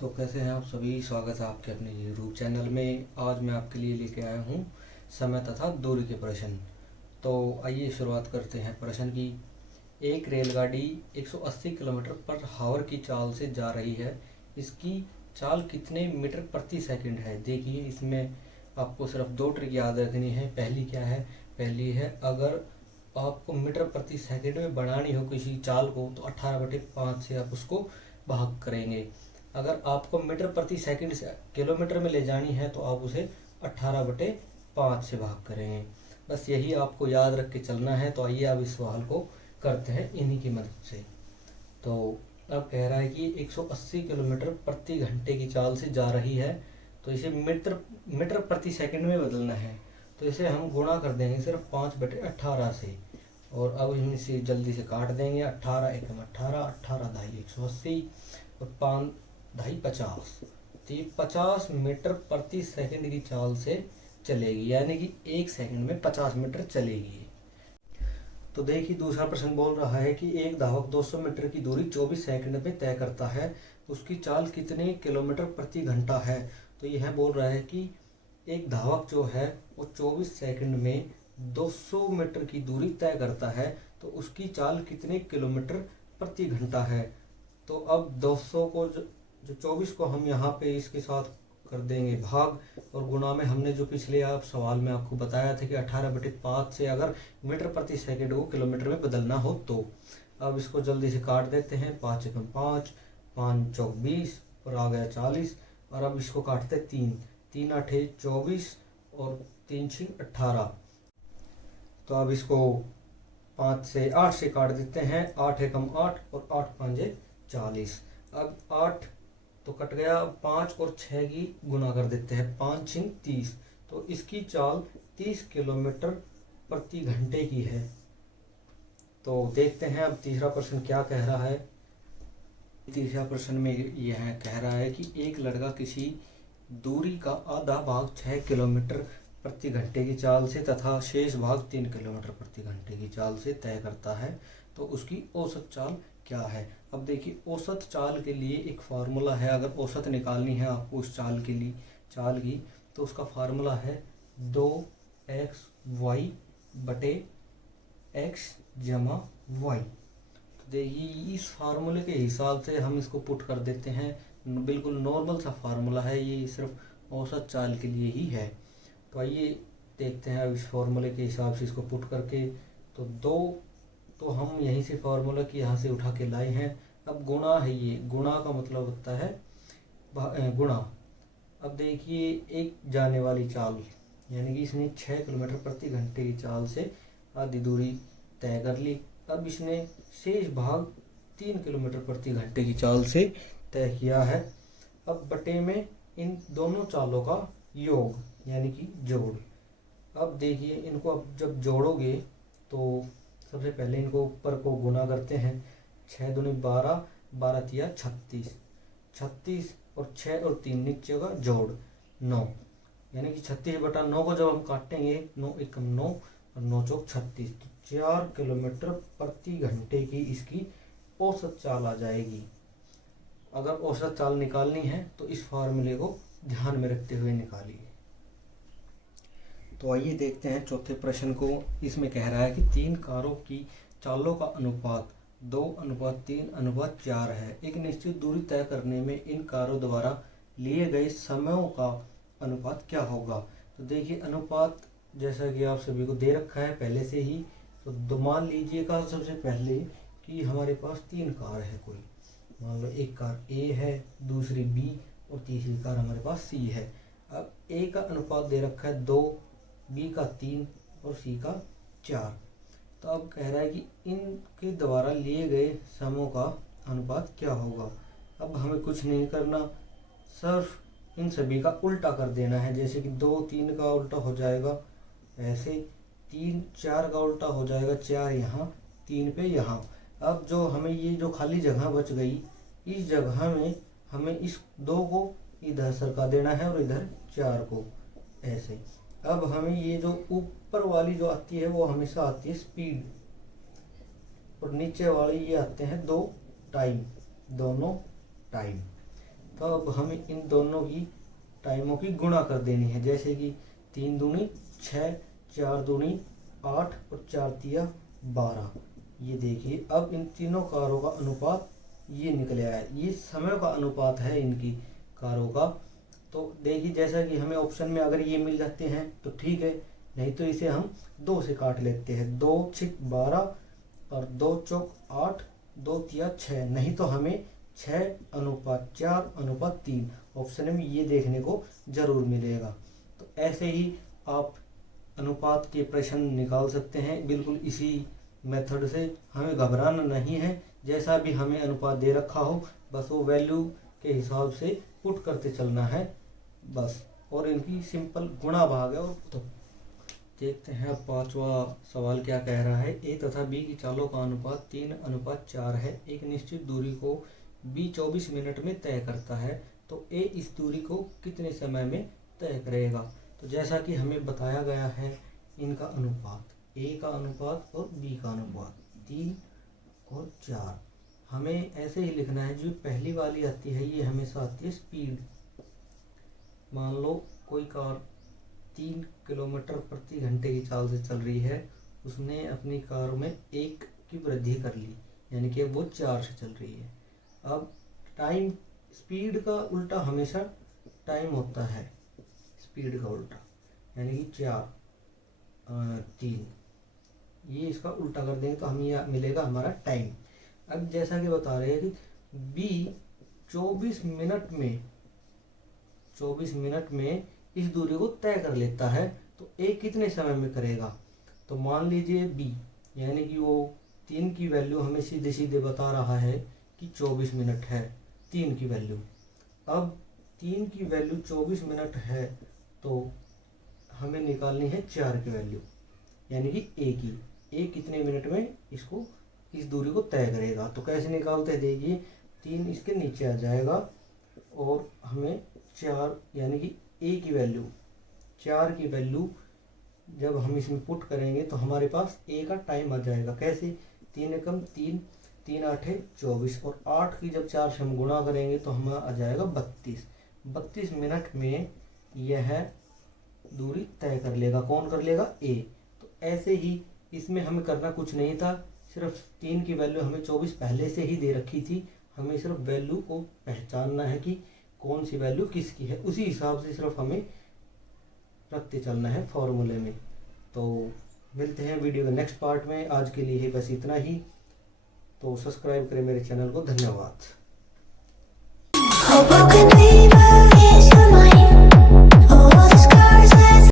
तो कैसे हैं आप सभी। स्वागत है आपके अपने यूट्यूब चैनल में। आज मैं आपके लिए लेके आया हूँ समय तथा दूरी के प्रश्न। तो आइए शुरुआत करते हैं प्रश्न की। एक रेलगाड़ी 180 किलोमीटर पर हावर की चाल से जा रही है। इसकी चाल कितने मीटर प्रति सेकंड है। देखिए, इसमें आपको सिर्फ दो ट्रिक याद रखनी है। पहली क्या है, पहली है अगर आपको मीटर प्रति सेकंड में बढ़ानी हो किसी चाल को तो 18/5 से आप उसको भाग करेंगे। अगर आपको मीटर प्रति सेकंड से किलोमीटर में ले जानी है तो आप उसे 18/5 से भाग करेंगे। बस यही आपको याद रख के चलना है। तो आइए अब इस सवाल को करते हैं इन्हीं की मदद से। तो अब कह रहा है कि 180 किलोमीटर प्रति घंटे की चाल से जा रही है, तो इसे मीटर मीटर प्रति सेकंड में बदलना है। तो इसे हम गुणा कर देंगे सिर्फ 5/18 से। और अब हम इसे जल्दी से काट देंगे। 18 एकम 18, 18 ढाई 180 और 5 ढाई 50। तो ये 50 मीटर प्रति सेकंड की चाल से चलेगी, यानी कि एक सेकंड में 50 मीटर चलेगी। तो देखिए, दूसरा प्रश्न बोल रहा है कि एक धावक 200 मीटर की दूरी 24 सेकंड में तय करता है, उसकी चाल कितने किलोमीटर प्रति घंटा है। तो यह बोल रहा है कि एक धावक जो है वो 24 सेकंड में 200 मीटर की दूरी तय करता है, तो उसकी चाल कितने किलोमीटर प्रति घंटा है। तो अब 200 को जो 24 को हम यहाँ पे इसके साथ कर देंगे भाग, और गुणा में हमने जो पिछले आप सवाल में आपको बताया था कि 18/5 से अगर मीटर प्रति सेकंड को किलोमीटर में बदलना हो तो। अब इसको जल्दी से काट देते हैं। 5 एकम 5, 5 चौक 20 और आ गया 40। और अब इसको काटते 3, 3 आठे 24 और 3 छः 18। तो अब इसको 5 से 8 से काट देते हैं। 8 एकम 8 और 8 पाँचे 40। अब 8 तो कट गया। 5 और 6 की गुना कर देते हैं। 5 छः 30। तो इसकी चाल 30 किलोमीटर प्रति घंटे की है। तो देखते हैं अब तीसरा प्रश्न क्या कह रहा है। तीसरा प्रश्न में यह कह रहा है कि एक लड़का किसी दूरी का आधा भाग 6 किलोमीटर प्रति घंटे की चाल से तथा शेष भाग 3 किलोमीटर प्रति घंटे की चाल से तय करता है, तो उसकी औसत चाल क्या है। अब देखिए, औसत चाल के लिए एक फार्मूला है। अगर औसत निकालनी है आपको उस चाल की, तो उसका फार्मूला है 2xy बटे x जमा y। तो देखिए, इस फार्मूले के हिसाब से हम इसको पुट कर देते हैं। बिल्कुल नॉर्मल सा फार्मूला है, ये सिर्फ औसत चाल के लिए ही है। तो आइए देखते हैं अब इस फार्मूले के हिसाब से इसको पुट करके। तो 2 तो हम यहीं से फार्मूला की यहाँ से उठा के लाए हैं। अब गुणा है, ये गुणा का मतलब होता है गुणा। अब देखिए, एक जाने वाली चाल यानी कि इसने 6 किलोमीटर प्रति घंटे की चाल से आधी दूरी तय कर ली। अब इसने शेष भाग 3 किलोमीटर प्रति घंटे की चाल से तय किया है। अब बटे में इन दोनों चालों का योग यानी कि जोड़। अब देखिए, इनको अब जब जोड़ोगे तो सबसे पहले इनको ऊपर को गुना करते हैं। 6 दूनी 12, 12 तिया 36, 36 और 6 और 3 नीचे का जोड़ 9, यानी कि 36/9 को जब हम काटेंगे 9 एकम 9 और 9 चौक 36। तो 4 किलोमीटर प्रति घंटे की इसकी औसत चाल आ जाएगी। अगर औसत चाल निकालनी है तो इस फार्मूले को ध्यान में रखते हुए निकालिए। तो आइए देखते हैं चौथे प्रश्न को। इसमें कह रहा है कि 3 कारों की चालों का अनुपात 2:3:4 है। एक निश्चित दूरी तय करने में इन कारों द्वारा लिए गए समयों का अनुपात क्या होगा। तो देखिए, अनुपात जैसा कि आप सभी को दे रखा है पहले से ही। तो मान लीजिएगा सबसे पहले कि हमारे पास 3 कार है कोई। मान लो एक कार ए है, दूसरी बी और तीसरी कार हमारे पास सी है। अब ए का अनुपात दे रखा है 2, बी का 3 और सी का 4। तो अब कह रहा है कि इनके द्वारा लिए गए समों का अनुपात क्या होगा। अब हमें कुछ नहीं करना, सिर्फ इन सभी का उल्टा कर देना है। जैसे कि 2 3 का उल्टा हो जाएगा ऐसे, 3 4 का उल्टा हो जाएगा, 4 यहाँ 3 पे यहाँ। अब जो हमें ये जो खाली जगह बच गई, इस जगह में हमें इस 2 को इधर सरका देना है और इधर 4 को ऐसे। अब हमें ये जो ऊपर वाली जो आती है वो हमेशा आती है स्पीड, और नीचे वाली ये आते हैं 2 टाइम, दोनों टाइम। तो अब हमें इन दोनों की टाइमों की गुणा कर देनी है। जैसे कि 3 दूनी 6, 4 दूनी 8 और 4 तिया 12। ये देखिए अब इन तीनों कारों का अनुपात ये निकल आया है। ये समय का अनुपात है इनकी कारों का। तो देखिए जैसा कि हमें ऑप्शन में अगर ये मिल जाते हैं तो ठीक है, नहीं तो इसे हम 2 से काट लेते हैं। 2 छिक 12 और 2 चौक 8, 2 तिया 6। नहीं तो हमें 6:4:3 ऑप्शन में ये देखने को जरूर मिलेगा। तो ऐसे ही आप अनुपात के प्रश्न निकाल सकते हैं बिल्कुल इसी मेथड से। हमें घबराना नहीं है, जैसा भी हमें अनुपात दे रखा हो बस वो वैल्यू के हिसाब से पुट करते चलना है बस। और इनकी सिंपल गुणा भाग है। और तो देखते हैं अब 5वां सवाल क्या कह रहा है। ए तथा बी की चालों का अनुपात 3:4 है। एक निश्चित दूरी को बी 24 मिनट में तय करता है, तो ए इस दूरी को कितने समय में तय करेगा। तो जैसा कि हमें बताया गया है इनका अनुपात, ए का अनुपात और बी का अनुपात 3 और 4। हमें ऐसे ही लिखना है। जो पहली वाली आती है ये हमेशा आती है स्पीड। मान लो कोई कार 3 किलोमीटर प्रति घंटे की चाल से चल रही है, उसने अपनी कार में 1 की वृद्धि कर ली, यानी कि वो 4 से चल रही है। अब टाइम, स्पीड का उल्टा हमेशा टाइम होता है, स्पीड का उल्टा यानी कि 3। ये इसका उल्टा कर देंगे तो हमें यह मिलेगा हमारा टाइम। अब जैसा कि बता रहे हैं कि बी 24 मिनट में इस दूरी को तय कर लेता है, तो ए कितने समय में करेगा। तो मान लीजिए बी यानी कि वो 3 की वैल्यू हमें सीधे सीधे बता रहा है कि 24 मिनट है 3 की वैल्यू। अब 3 की वैल्यू 24 मिनट है तो हमें निकालनी है 4 की वैल्यू, यानी कि ए की। ए कितने मिनट में इसको इस दूरी को तय करेगा। तो कैसे निकालते हैं, देखिए 3 इसके नीचे आ जाएगा और हमें 4 यानी कि ए की वैल्यू 4 की वैल्यू जब हम इसमें पुट करेंगे तो हमारे पास ए का टाइम आ जाएगा। कैसे, 3 एकम 3, 3 8 24 और 8 की जब 4 से हम गुणा करेंगे तो हमें आ जाएगा 32 मिनट में यह दूरी तय कर लेगा। कौन कर लेगा, ए। तो ऐसे ही इसमें हमें करना कुछ नहीं था, सिर्फ 3 की वैल्यू हमें 24 पहले से ही दे रखी थी। हमें सिर्फ वैल्यू को पहचानना है कि कौन सी वैल्यू किसकी है, उसी हिसाब से सिर्फ हमें रखते चलना है फॉर्मूले में। तो मिलते हैं वीडियो के नेक्स्ट पार्ट में। आज के लिए बस इतना ही। तो सब्सक्राइब करें मेरे चैनल को। धन्यवाद।